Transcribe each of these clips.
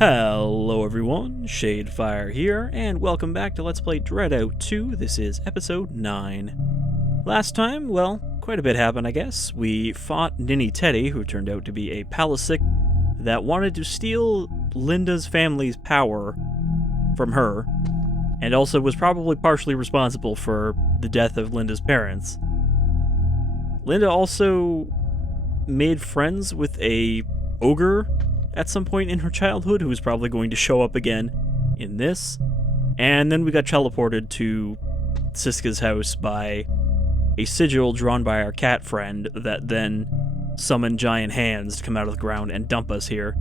Hello everyone, Shadefire here, and welcome back to Let's Play DreadOut 2. This is episode 9. Last time, well, quite a bit happened, I guess. We fought Ninny Teddy, who turned out to be a Palisic that wanted to steal Linda's family's power from her, and also was probably partially responsible for the death of Linda's parents. Linda also made friends with a ogre at some point in her childhood, who is probably going to show up again in this. And then we got teleported to Siska's house by a sigil drawn by our cat friend that then summoned giant hands to come out of the ground and dump us here.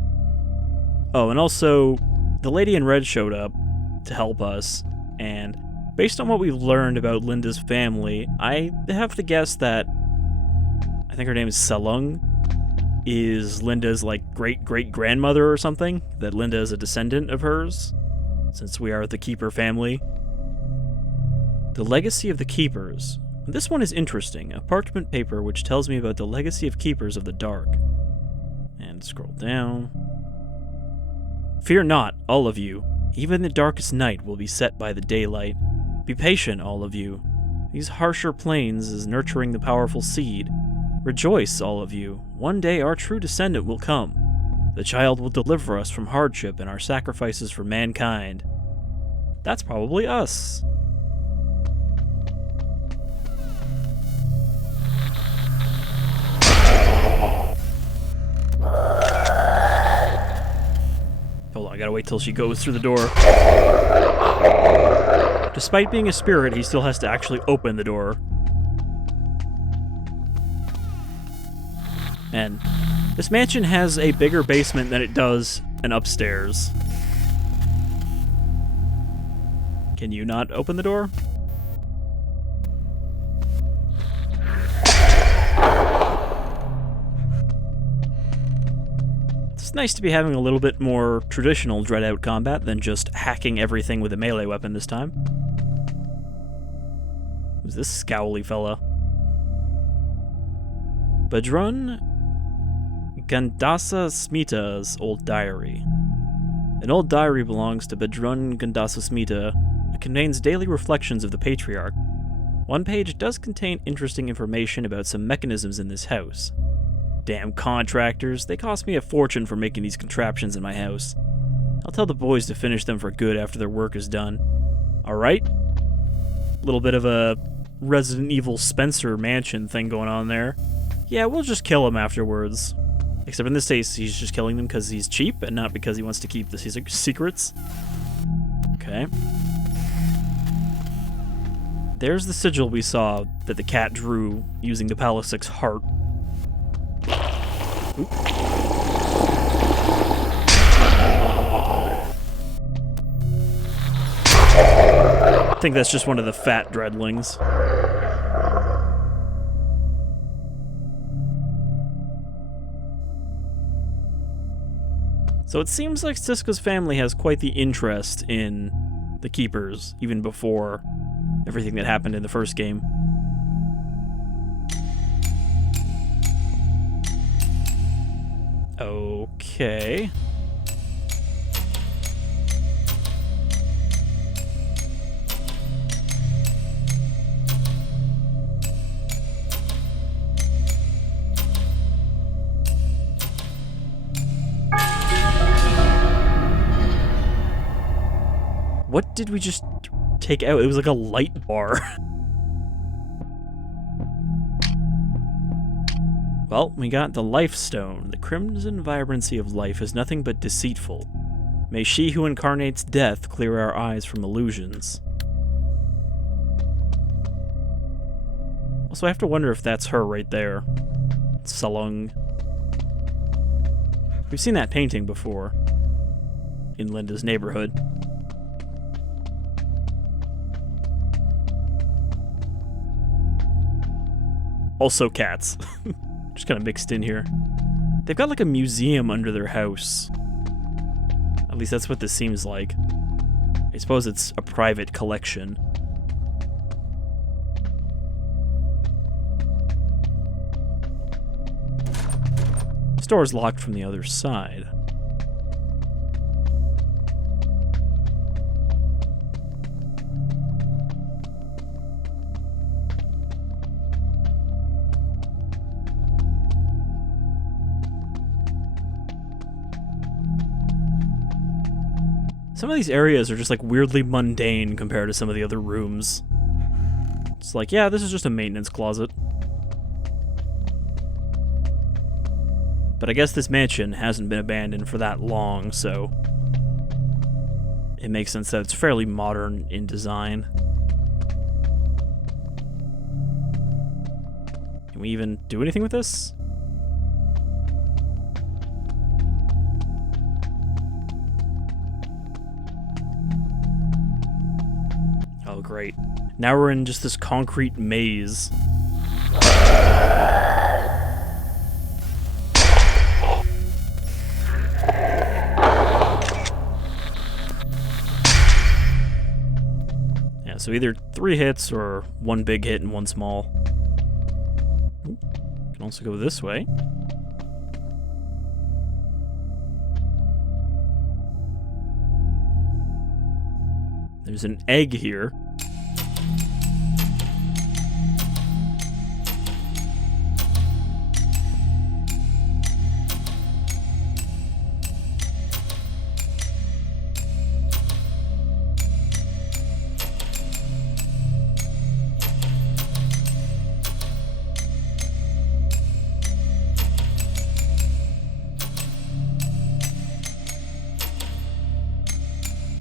Oh, and also, the lady in red showed up to help us, and based on what we've learned about Linda's family, I have to guess that I think her name is Selung, is Linda's, like, great-great-grandmother or something, that Linda is a descendant of hers, since we are the Keeper family. The Legacy of the Keepers. This one is interesting, a parchment paper which tells me about the legacy of Keepers of the Dark. And scroll down. Fear not, all of you. Even the darkest night will be set by the daylight. Be patient, all of you. These harsher plains is nurturing the powerful seed. Rejoice, all of you. One day our true descendant will come. The child will deliver us from hardship and our sacrifices for mankind. That's probably us. Hold on, I gotta wait till she goes through the door. Despite being a spirit, he still has to actually open the door. And this mansion has a bigger basement than it does an upstairs. Can you not open the door? It's nice to be having a little bit more traditional DreadOut combat than just hacking everything with a melee weapon this time. Who's this scowly fella? Badrun Gandasasmita's old diary. An old diary belongs to Badrun Gandasasmita. It contains daily reflections of the Patriarch. One page does contain interesting information about some mechanisms in this house. Damn contractors, they cost me a fortune for making these contraptions in my house. I'll tell the boys to finish them for good after their work is done. Alright? Little bit of a Resident Evil Spencer mansion thing going on there. Yeah, we'll just kill him afterwards. Except in this case, he's just killing them because he's cheap and not because he wants to keep the secrets. Okay. There's the sigil we saw that the cat drew using the Palisic's heart. Oop. I think that's just one of the fat dreadlings. So it seems like Siska's family has quite the interest in the Keepers, even before everything that happened in the first game. Okay. What did we just take out? It was like a light bar. Well, we got the Life Stone. The crimson vibrancy of life is nothing but deceitful. May she who incarnates death clear our eyes from illusions. Also, I have to wonder if that's her right there. Selung. We've seen that painting before. In Linda's neighborhood. Also cats. Just kind of mixed in here. They've got like a museum under their house. At least that's what this seems like. I suppose it's a private collection. Store's locked from the other side. Some of these areas are just like weirdly mundane compared to some of the other rooms. It's like, yeah, this is just a maintenance closet. But I guess this mansion hasn't been abandoned for that long, so it makes sense that it's fairly modern in design. Can we even do anything with this? Oh, great. Now we're in just this concrete maze. Yeah, so either 3 hits or 1 big hit and 1 small. Ooh, can also go this way. There's an egg here.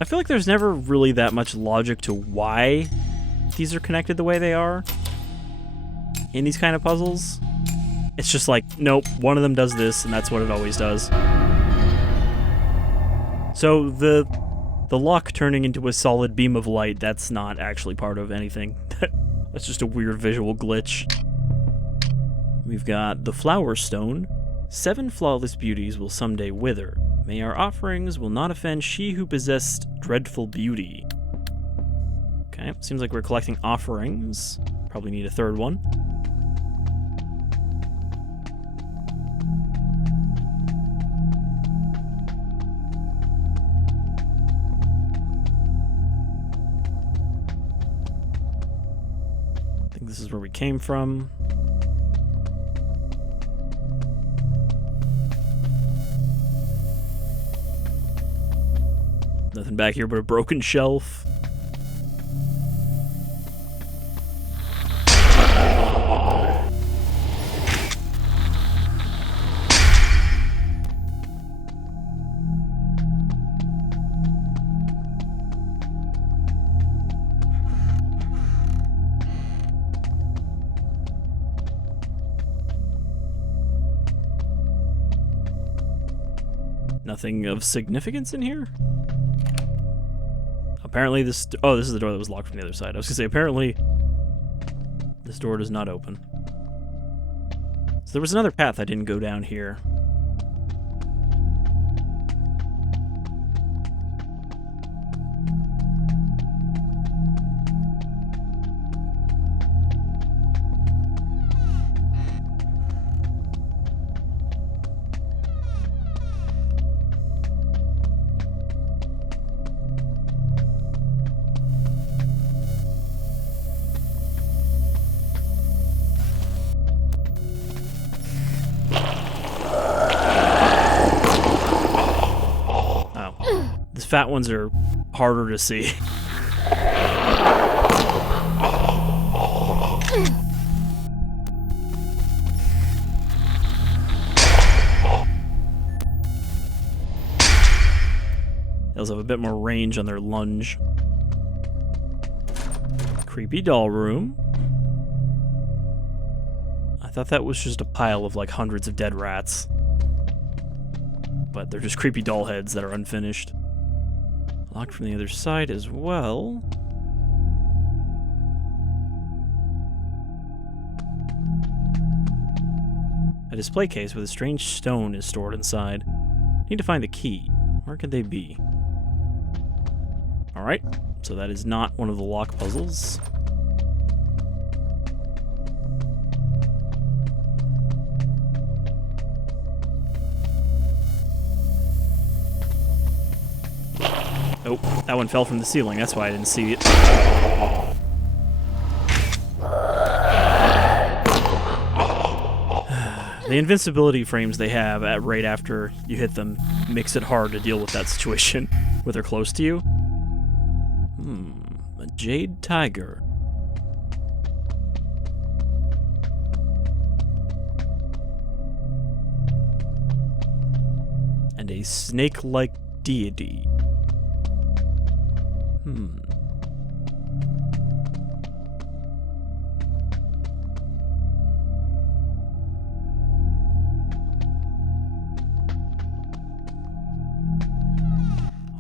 I feel like there's never really that much logic to why these are connected the way they are in these kind of puzzles. It's just like, nope, one of them does this, and that's what it always does. So the lock turning into a solid beam of light, that's not actually part of anything. That's just a weird visual glitch. We've got the flower stone. 7 flawless beauties will someday wither. May our offerings will not offend she who possessed dreadful beauty. Okay, seems like we're collecting offerings. Probably need a 3rd one. I think this is where we came from. Nothing back here but a broken shelf. Nothing of significance in here? Apparently this... Oh, this is the door that was locked from the other side. I was gonna say, apparently this door does not open. So there was another path I didn't go down here. Fat ones are harder to see. They also have a bit more range on their lunge. Creepy doll room. I thought that was just a pile of like hundreds of dead rats. But they're just creepy doll heads that are unfinished. Locked from the other side as well. A display case with a strange stone is stored inside. Need to find the key. Where could they be? Alright, so that is not one of the lock puzzles. Oh, that one fell from the ceiling. That's why I didn't see it. The invincibility frames they have right after you hit them makes it hard to deal with that situation when they're close to you. A jade tiger. And a snake-like deity.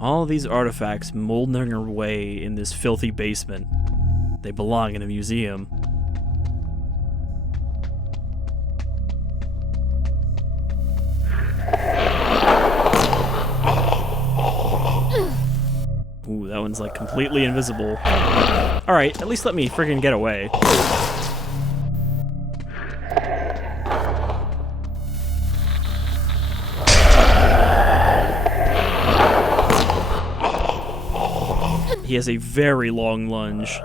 All these artifacts moldering their way in this filthy basement. They belong in a museum. Ooh, that one's like completely invisible. Alright, at least let me friggin' get away. He has a very long lunge.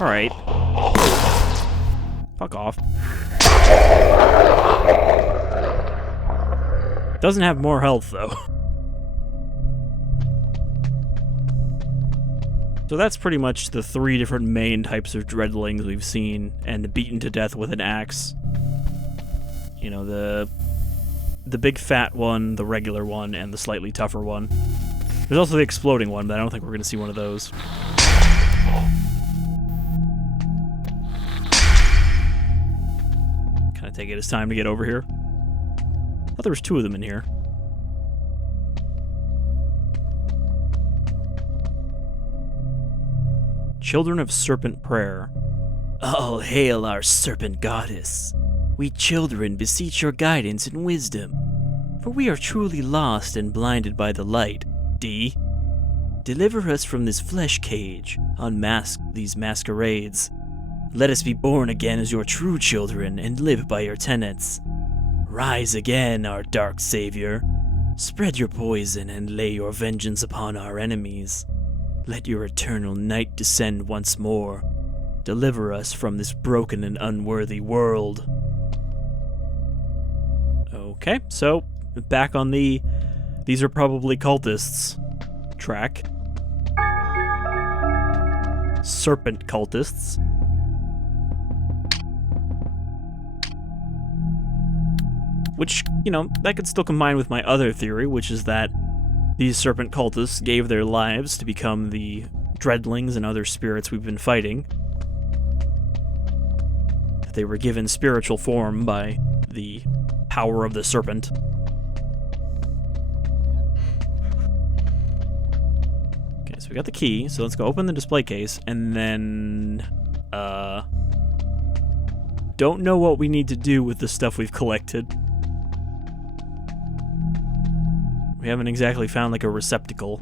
Alright. Fuck off. Doesn't have more health, though. So that's pretty much the 3 different main types of dreadlings we've seen, and beaten to death with an axe. You know, the big fat one, the regular one, and the slightly tougher one. There's also the exploding one, but I don't think we're going to see one of those. Kind of take it as time to get over here. I thought there was 2 of them in here. Children of Serpent Prayer. All hail our serpent goddess. We children beseech your guidance and wisdom, for we are truly lost and blinded by the light. D. Deliver us from this flesh cage, unmask these masquerades. Let us be born again as your true children and live by your tenets. Rise again, our dark savior. Spread your poison and lay your vengeance upon our enemies. Let your eternal night descend once more. Deliver us from this broken and unworthy world. Okay, so back on the these are probably cultists track. Serpent cultists. Which, you know, that could still combine with my other theory, which is that these serpent cultists gave their lives to become the dreadlings and other spirits we've been fighting. They were given spiritual form by the power of the serpent. Okay, so we got the key, so let's go open the display case, and then, don't know what we need to do with the stuff we've collected. We haven't exactly found, like, a receptacle.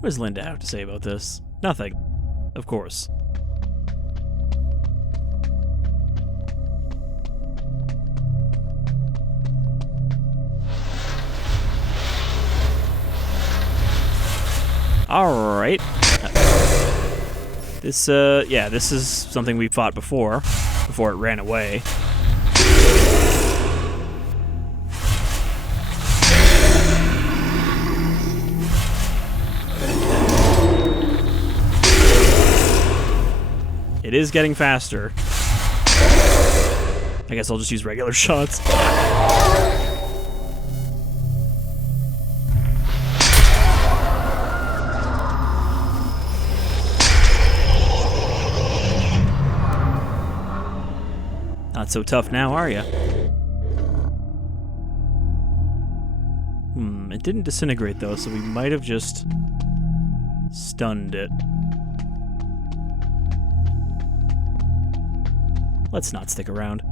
What does Linda have to say about this? Nothing. Of course. Alright. This, yeah, this is something we fought before it ran away. It is getting faster. I guess I'll just use regular shots. Not so tough now, are ya? It didn't disintegrate though, so we might have just stunned it. Let's not stick around.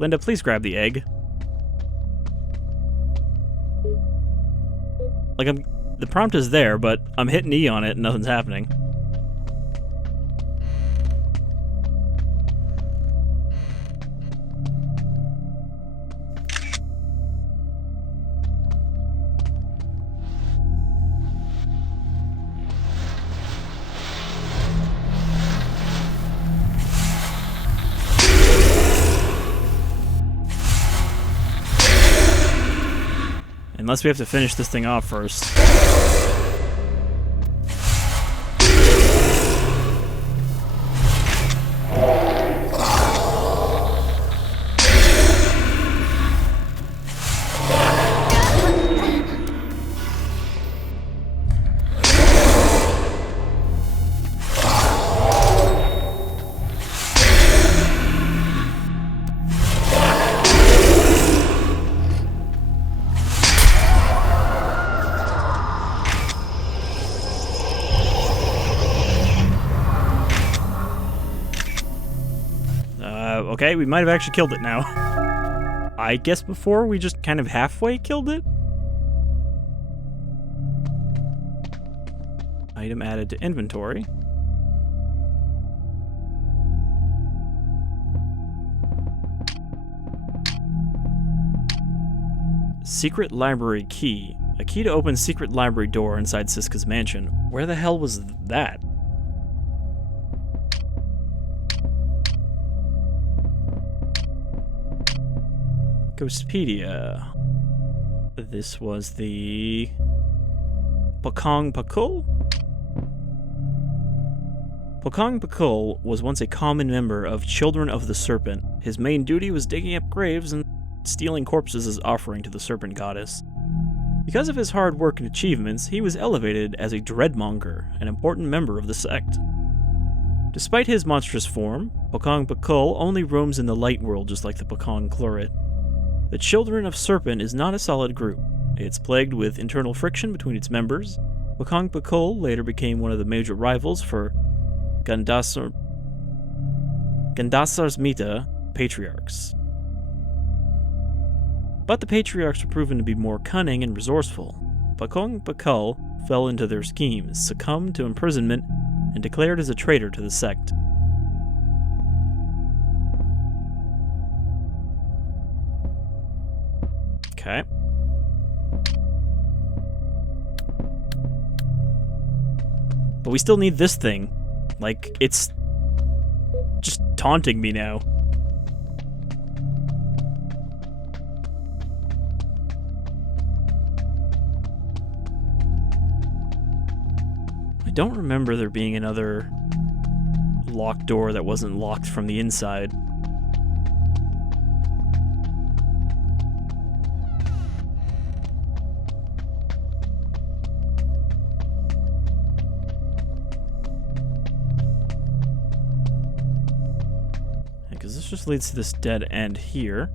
Linda, please grab the egg. Like, the prompt is there, but I'm hitting E on it and nothing's happening. Unless we have to finish this thing off first. Okay, we might have actually killed it now. I guess before we just kind of halfway killed it? Item added to inventory. Secret library key. A key to open secret library door inside Siska's mansion. Where the hell was that? Ghostpedia. This was the Pocong Pakul? Pocong Pakul was once a common member of Children of the Serpent. His main duty was digging up graves and stealing corpses as offering to the serpent goddess. Because of his hard work and achievements, he was elevated as a dreadmonger, an important member of the sect. Despite his monstrous form, Pocong Pakul only roams in the light world just like the Pocong Chlorid. The Children of Serpent is not a solid group. It's plagued with internal friction between its members. Pocong Pakul later became one of the major rivals for Gandasasmita patriarchs. But the patriarchs were proven to be more cunning and resourceful. Pocong Pakul fell into their schemes, succumbed to imprisonment, and declared as a traitor to the sect. Okay. But we still need this thing. Like, it's just taunting me now. I don't remember there being another locked door that wasn't locked from the inside. Because this just leads to this dead end here.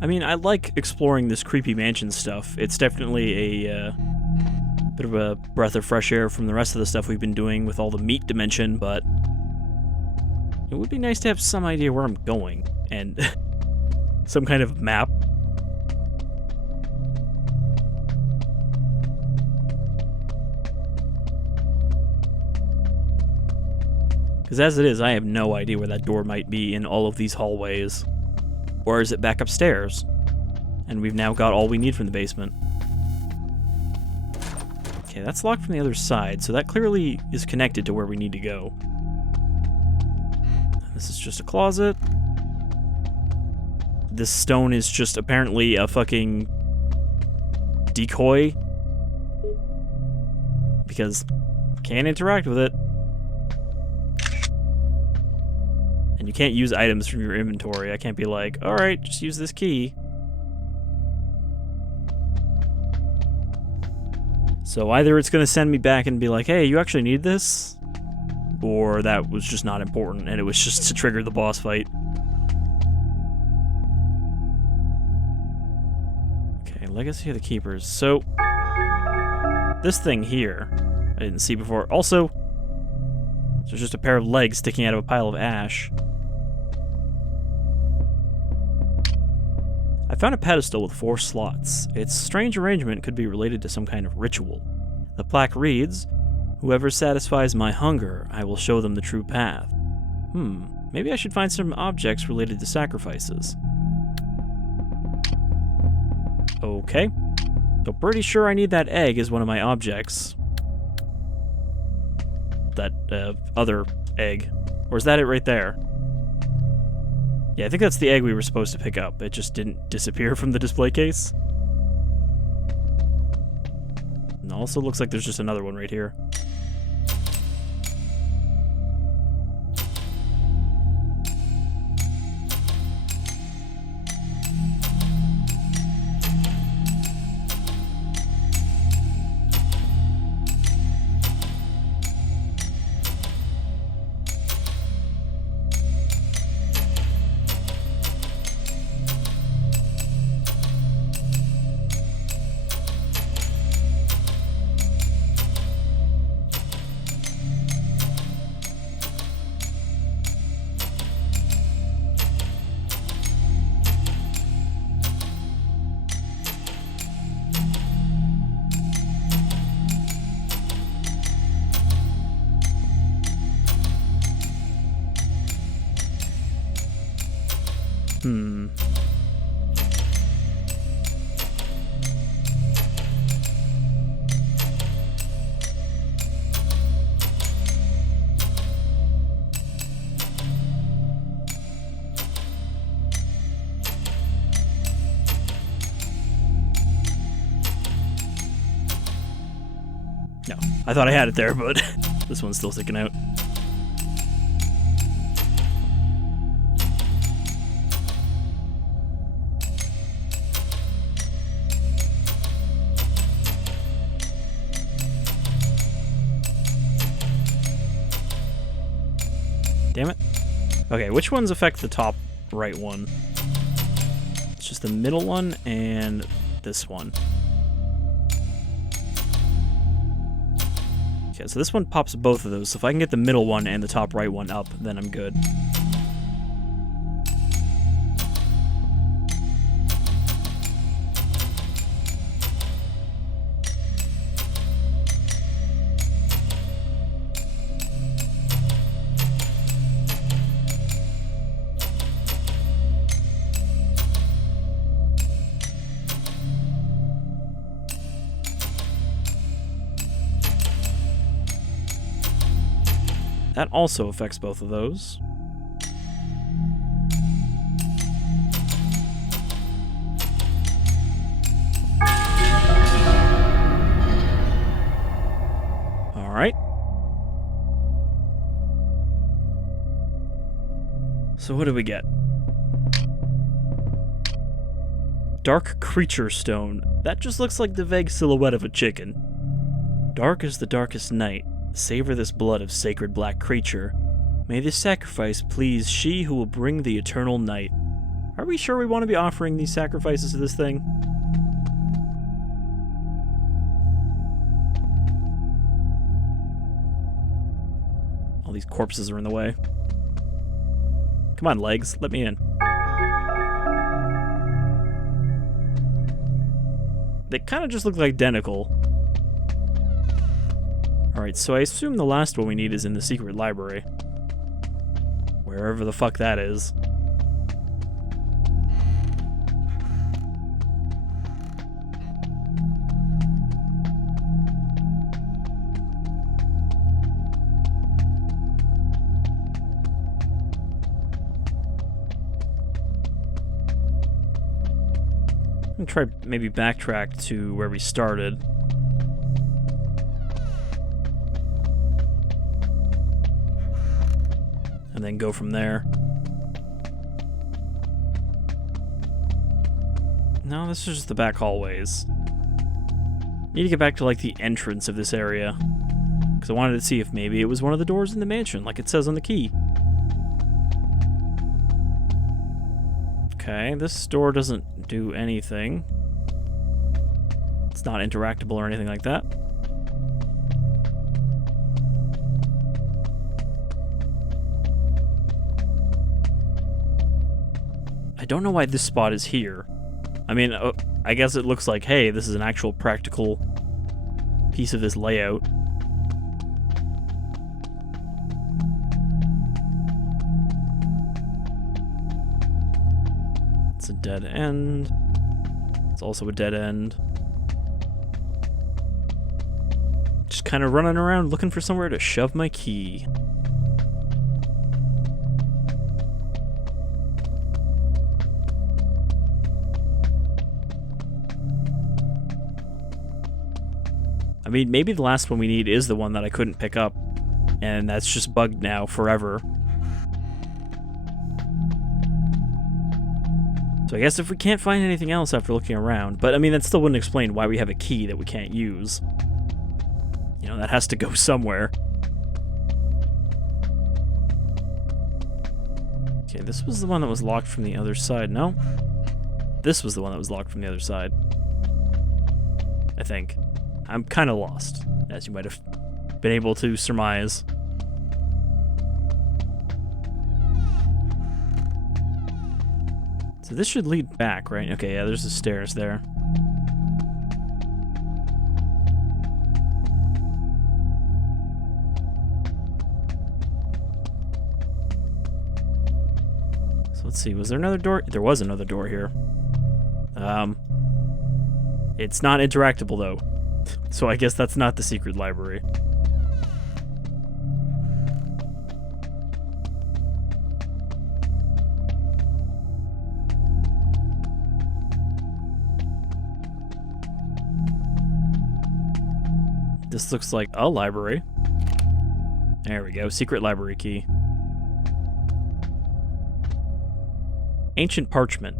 I mean, I like exploring this creepy mansion stuff. It's definitely a bit of a breath of fresh air from the rest of the stuff we've been doing with all the meat dimension, but it would be nice to have some idea where I'm going, and some kind of map. Because as it is, I have no idea where that door might be in all of these hallways. Or is it back upstairs? And we've now got all we need from the basement. Okay, that's locked from the other side, so that clearly is connected to where we need to go. This is just a closet. This stone is just apparently a fucking decoy. Because can't interact with it. And you can't use items from your inventory. I can't be like, alright, just use this key. So either it's going to send me back and be like, hey, you actually need this? Or that was just not important and it was just to trigger the boss fight. Okay, Legacy of the Keepers. So, this thing here, I didn't see before. Also, there's just a pair of legs sticking out of a pile of ash. I found a pedestal with 4 slots. Its strange arrangement could be related to some kind of ritual. The plaque reads, "Whoever satisfies my hunger, I will show them the true path." Maybe I should find some objects related to sacrifices. Okay. So pretty sure I need that egg as one of my objects. that other egg. Or is that it right there? Yeah, I think that's the egg we were supposed to pick up. It just didn't disappear from the display case. And also looks like there's just another one right here. No, I thought I had it there, but this one's still sticking out. Damn it. Okay, which ones affect the top right one? It's just the middle one and this one. Okay, so this one pops both of those. So if I can get the middle one and the top right one up, then I'm good. That also affects both of those. All right. So what do we get? Dark Creature Stone. That just looks like the vague silhouette of a chicken. Dark as the darkest night. Savor this blood of sacred black creature. May this sacrifice please she who will bring the eternal night. Are we sure we want to be offering these sacrifices to this thing? All these corpses are in the way. Come on, legs, let me in. They kind of just look identical. Alright, so I assume the last one we need is in the secret library. Wherever the fuck that is. I'm gonna try maybe backtrack to where we started. And then go from there. No, this is just the back hallways. Need to get back to like the entrance of this area. Because I wanted to see if maybe it was one of the doors in the mansion, like it says on the key. Okay, this door doesn't do anything. It's not interactable or anything like that. I don't know why this spot is here. I mean, I guess it looks like, hey, this is an actual practical piece of this layout. It's a dead end. It's also a dead end. Just kind of running around looking for somewhere to shove my key. I mean, maybe the last one we need is the one that I couldn't pick up, and that's just bugged now forever. So I guess if we can't find anything else after looking around, but I mean, that still wouldn't explain why we have a key that we can't use. You know, that has to go somewhere. Okay, this was the one that was locked from the other side, no? This was the one that was locked from the other side. I think. I'm kind of lost, as you might have been able to surmise. So this should lead back, right? Okay, yeah, there's the stairs there. So let's see, was there another door? There was another door here. It's not interactable though. So I guess that's not the secret library. This looks like a library. There we go, secret library key. Ancient parchment.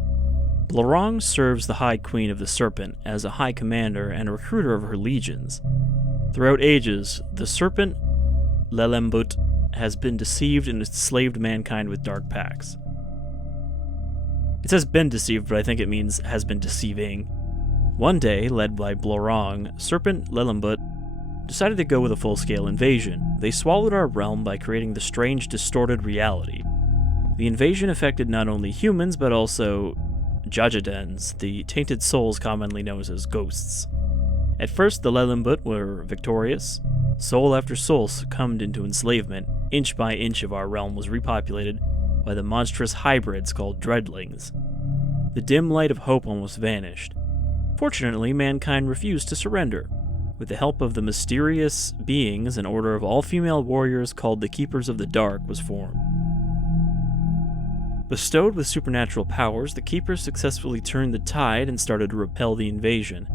Blorong serves the High Queen of the Serpent as a high commander and a recruiter of her legions. Throughout ages, the serpent, Lelembut, has been deceived and enslaved mankind with dark pacts. It says been deceived, but I think it means has been deceiving. One day, led by Blorong, Serpent Lelembut decided to go with a full-scale invasion. They swallowed our realm by creating the strange, distorted reality. The invasion affected not only humans, but also Jajadens, the tainted souls commonly known as ghosts. At first, the Lelembut were victorious. Soul after soul succumbed into enslavement. Inch by inch of our realm was repopulated by the monstrous hybrids called dreadlings. The dim light of hope almost vanished. Fortunately, mankind refused to surrender. With the help of the mysterious beings, an order of all-female warriors called the Keepers of the Dark was formed. Bestowed with supernatural powers, the Keepers successfully turned the tide and started to repel the invasion.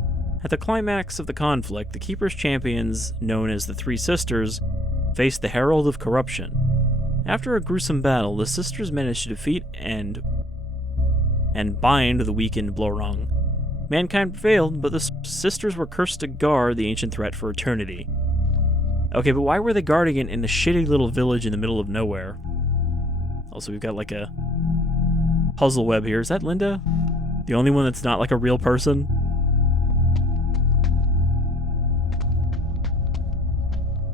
At the climax of the conflict, the Keepers' champions, known as the Three Sisters, faced the Herald of Corruption. After a gruesome battle, the sisters managed to defeat and bind the weakened Blorong. Mankind prevailed, but the sisters were cursed to guard the ancient threat for eternity. Okay, but why were they guarding it in a shitty little village in the middle of nowhere? Also, we've got like a puzzle web here. Is that Linda? The only one that's not like a real person?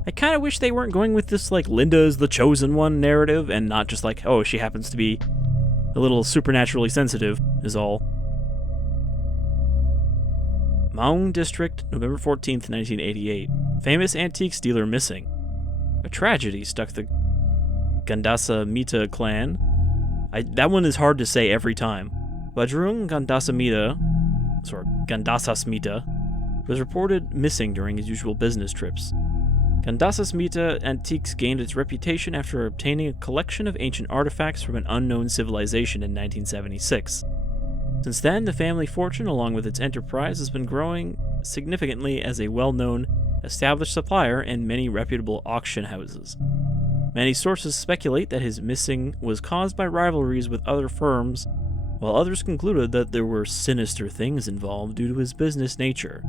I kind of wish they weren't going with this like Linda is the chosen one narrative and not just like, oh, she happens to be a little supernaturally sensitive is all. Maung District, November 14th, 1988. Famous antiques dealer missing. A tragedy struck the Gandasasmita clan. That one is hard to say every time. Blorong Gandasasmita was reported missing during his usual business trips. Gandasasmita Antiques gained its reputation after obtaining a collection of ancient artifacts from an unknown civilization in 1976. Since then, the family fortune, along with its enterprise, has been growing significantly as a well-known, established supplier in many reputable auction houses. Many sources speculate that his missing was caused by rivalries with other firms, while others concluded that there were sinister things involved due to his business nature.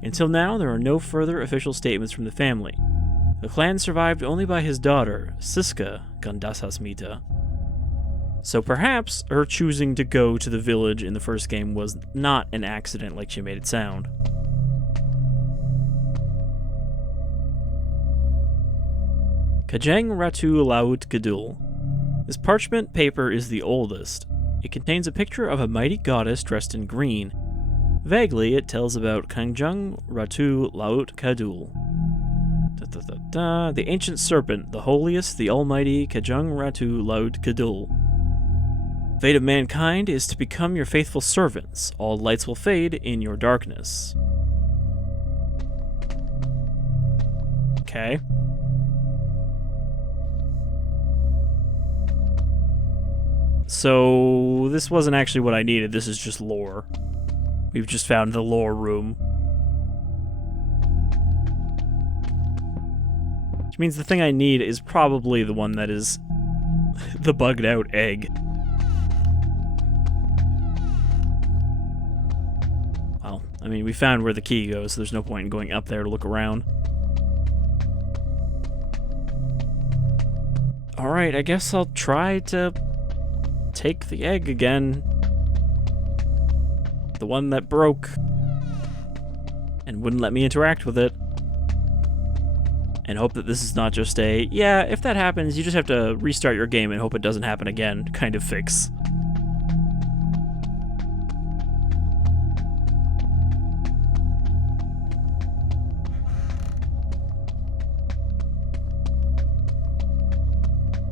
Until now, there are no further official statements from the family. The clan survived only by his daughter, Siska Gandasasmita. So perhaps her choosing to go to the village in the first game was not an accident like she made it sound. Kajang Ratu Laut Gadul. This parchment paper is the oldest. It contains a picture of a mighty goddess dressed in green. Vaguely, it tells about Kajang Ratu Laut Gadul. The ancient serpent, the holiest, the almighty Kajang Ratu Laut Gadul. Fate of mankind is to become your faithful servants. All lights will fade in your darkness. Okay. So, this wasn't actually what I needed. This is just lore. We've just found the lore room. Which means the thing I need is probably the one that is the bugged out egg. Well, I mean, we found where the key goes, so there's no point in going up there to look around. Alright, I guess I'll try to take the egg again. The one that broke and wouldn't let me interact with it. And hope that this is not just a, yeah, if that happens, you just have to restart your game and hope it doesn't happen again kind of fix.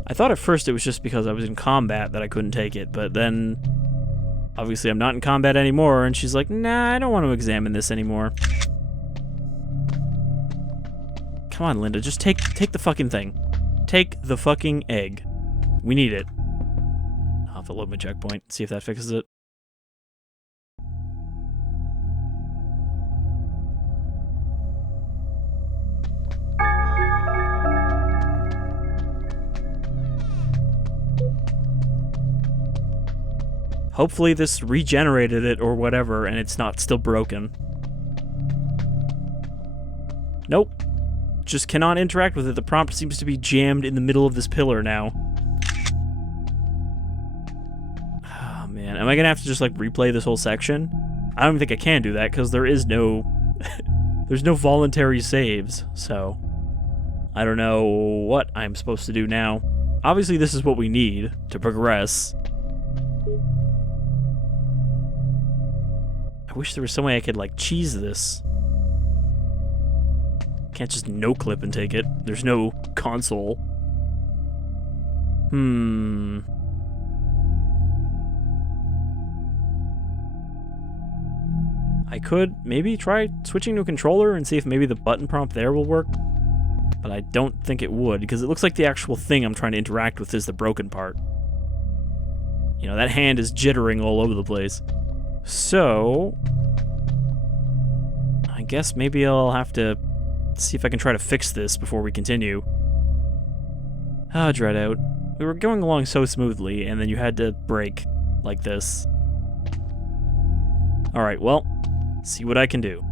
I thought at first it was just because I was in combat that I couldn't take it, but then obviously I'm not in combat anymore, and she's like, nah, I don't want to examine this anymore. Come on, Linda, just take the fucking thing. Take the fucking egg. We need it. I'll have to load my checkpoint, see if that fixes it. Hopefully this regenerated it or whatever, and it's not still broken. Nope. Just cannot interact with it. The prompt seems to be jammed in the middle of this pillar now. Oh, man. Am I gonna have to just, like, replay this whole section? I don't even think I can do that, because there is no... there's no voluntary saves, so... I don't know what I'm supposed to do now. Obviously, this is what we need to progress. I wish there was some way I could, like, cheese this. Can't just no-clip and take it. There's no console. I could maybe try switching to a controller and see if maybe the button prompt there will work. But I don't think it would, because it looks like the actual thing I'm trying to interact with is the broken part. You know, that hand is jittering all over the place. So... I guess maybe I'll have to see if I can try to fix this before we continue. Ah, DreadOut. We were going along so smoothly, and then you had to break like this. Alright, well, see what I can do.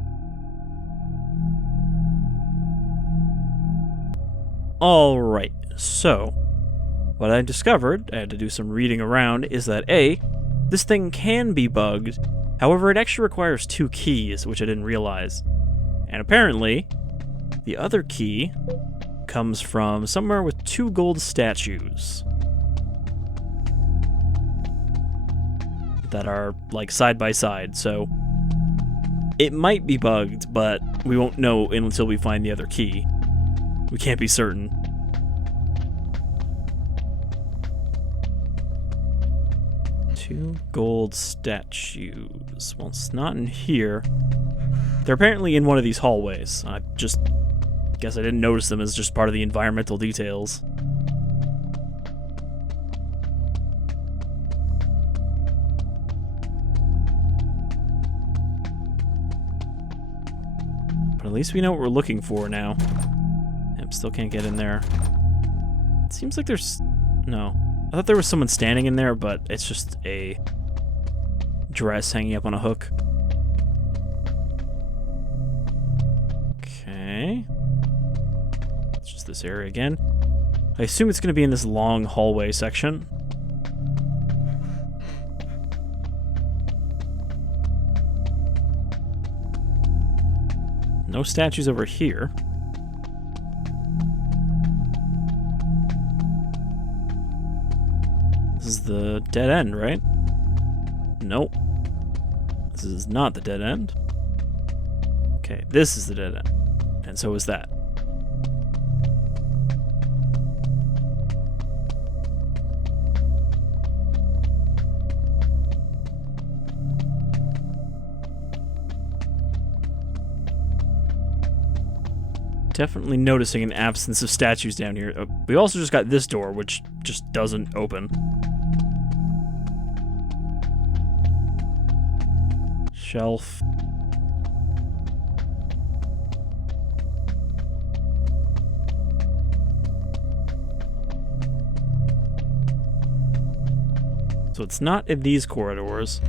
Alright, so, what I discovered, I had to do some reading around, is that A, this thing can be bugged, however it actually requires 2 keys, which I didn't realize. And apparently, the other key comes from somewhere with 2 gold statues that are, like, side by side, so it might be bugged, but we won't know until we find the other key. We can't be certain. Two gold statues. Well, it's not in here. They're apparently in one of these hallways. I just guess I didn't notice them as just part of the environmental details. But at least we know what we're looking for now. Yep, still can't get in there. It seems like there's... No. I thought there was someone standing in there, but it's just a dress hanging up on a hook. Okay. It's just this area again. I assume it's going to be in this long hallway section. No statues over here. This is the dead end, right? Nope. This is not the dead end. Okay, this is the dead end. And so is that. Definitely noticing an absence of statues down here. We also just got this door, which just doesn't open. Shelf. So it's not in these corridors.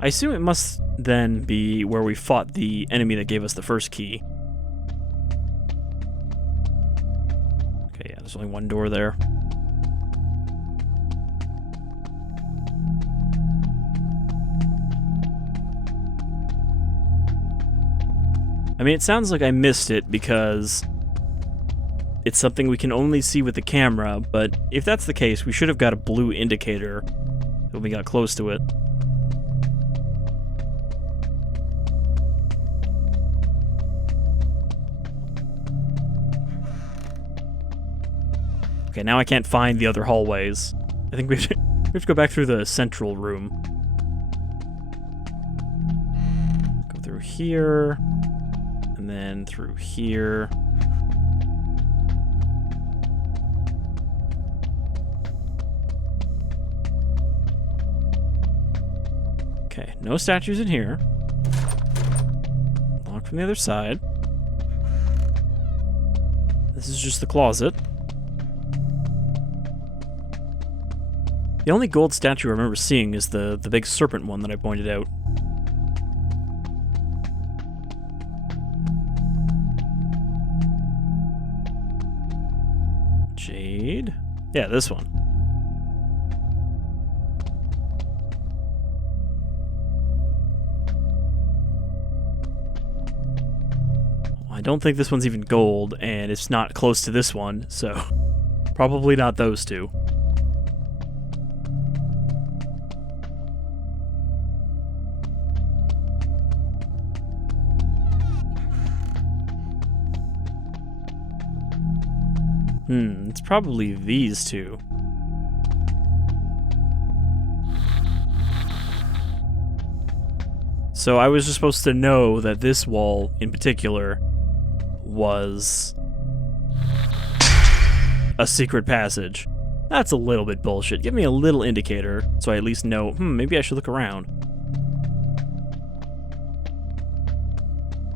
I assume it must then be where we fought the enemy that gave us the first key. Okay, yeah, there's only one door there. I mean, it sounds like I missed it because it's something we can only see with the camera, but if that's the case, we should have got a blue indicator when we got close to it. Okay, now I can't find the other hallways. I think we have to go back through the central room. Go through here. And then through here. Okay, no statues in here. Locked from the other side. This is just the closet. The only gold statue I remember seeing is the big serpent one that I pointed out. Jade? Yeah, this one. Well, I don't think this one's even gold, and it's not close to this one, so probably not those two. It's probably these two. So I was just supposed to know that this wall, in particular, was a secret passage. That's a little bit bullshit. Give me a little indicator, so I at least know, maybe I should look around.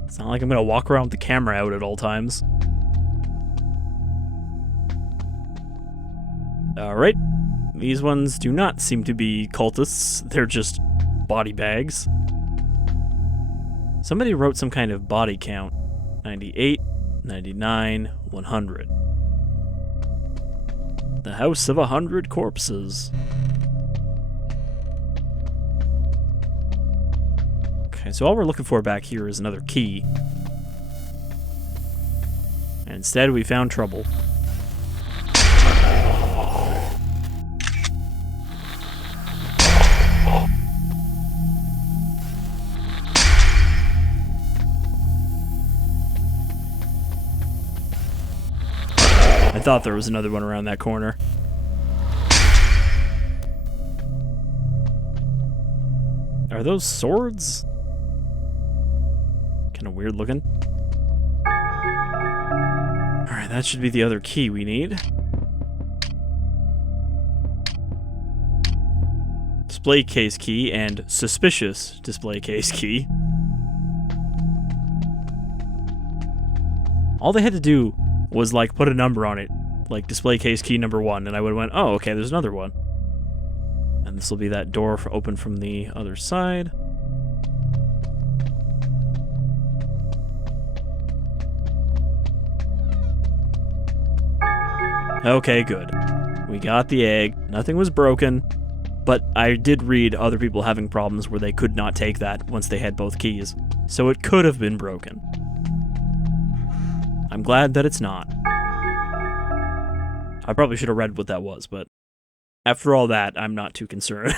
It's not like I'm gonna walk around with the camera out at all times. Alright, these ones do not seem to be cultists, they're just body bags. Somebody wrote some kind of body count. 98, 99, 100. The House of 100 Corpses. Okay, so all we're looking for back here is another key. And instead we found trouble. I thought there was another one around that corner. Are those swords? Kind of weird looking. Alright, that should be the other key we need. Display case key and suspicious display case key. All they had to do was like put a number on it, like display case key number 1, and I would have went, oh, okay, there's another one. And this will be that door open from the other side. Okay, good. We got the egg. Nothing was broken. But I did read other people having problems where they could not take that once they had both keys. So it could have been broken. I'm glad that it's not. I probably should have read what that was, but after all that, I'm not too concerned.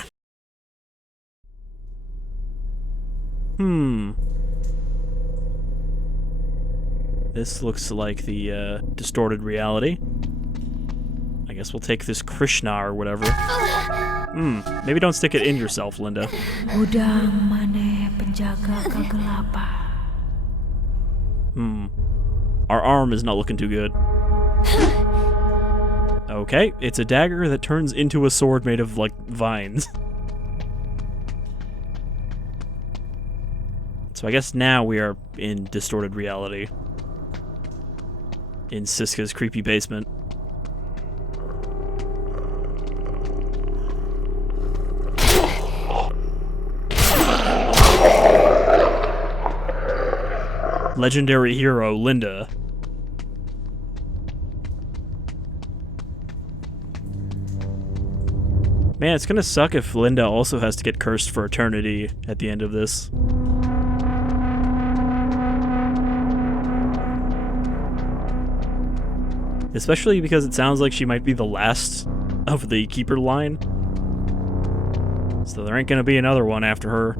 This looks like the distorted reality. I guess we'll take this Krishna or whatever. Maybe don't stick it in yourself, Linda. our arm is not looking too good. Okay, it's a dagger that turns into a sword made of, like, vines. So I guess now we are in distorted reality. In Siska's creepy basement. Legendary hero, Linda. Man, it's gonna suck if Linda also has to get cursed for eternity at the end of this. Especially because it sounds like she might be the last of the Keeper line. So there ain't gonna be another one after her.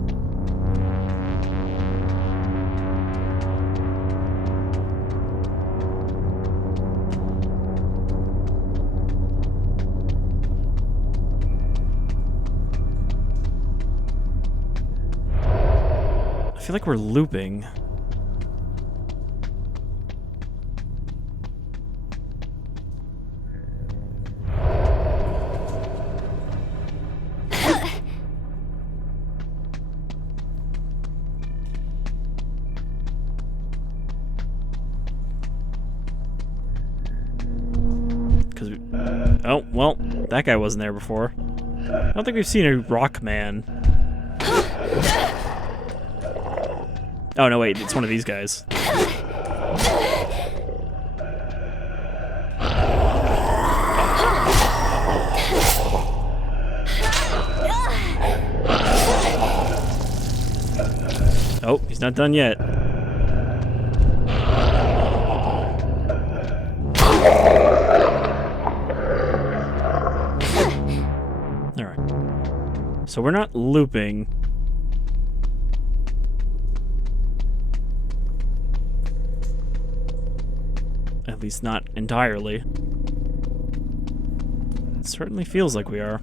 I feel like we're looping. Oh, well, that guy wasn't there before. I don't think we've seen a rock man. Oh, no, wait, it's one of these guys. Oh, he's not done yet. So we're not looping. At least not entirely. It certainly feels like we are.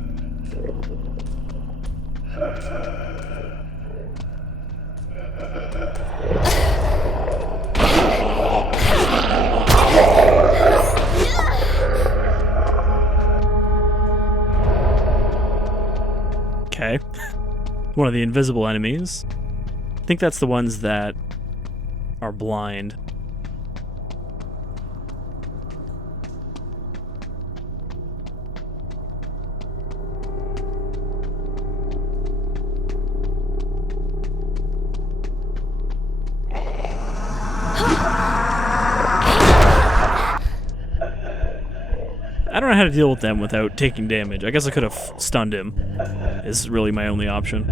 Okay. One of the invisible enemies. I think that's the ones that are blind. I don't know how to deal with them without taking damage. I guess I could have stunned him. Is really my only option.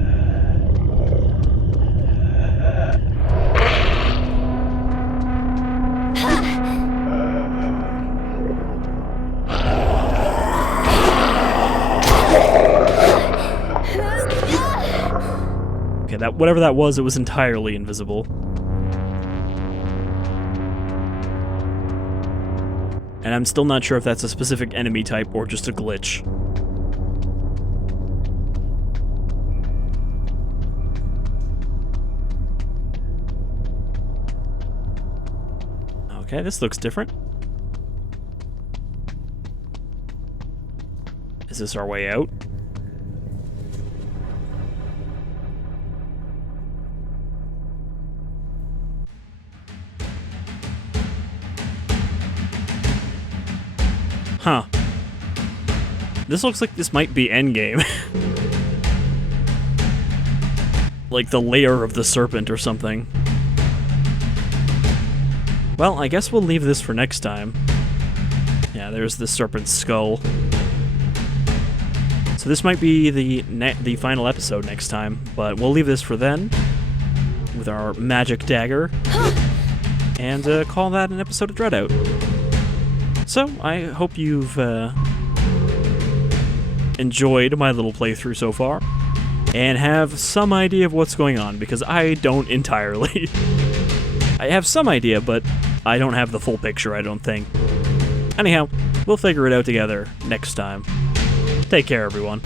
Okay, that whatever that was, it was entirely invisible. And I'm still not sure if that's a specific enemy type or just a glitch. Okay, this looks different. Is this our way out? Huh. This looks like this might be endgame. Like the lair of the serpent or something. Well, I guess we'll leave this for next time. Yeah, there's the serpent's skull. So this might be the final episode next time, but we'll leave this for then with our magic dagger and call that an episode of DreadOut. So, I hope you've enjoyed my little playthrough so far, and have some idea of what's going on, because I don't entirely. I have some idea, but I don't have the full picture, I don't think. Anyhow, we'll figure it out together next time. Take care, everyone.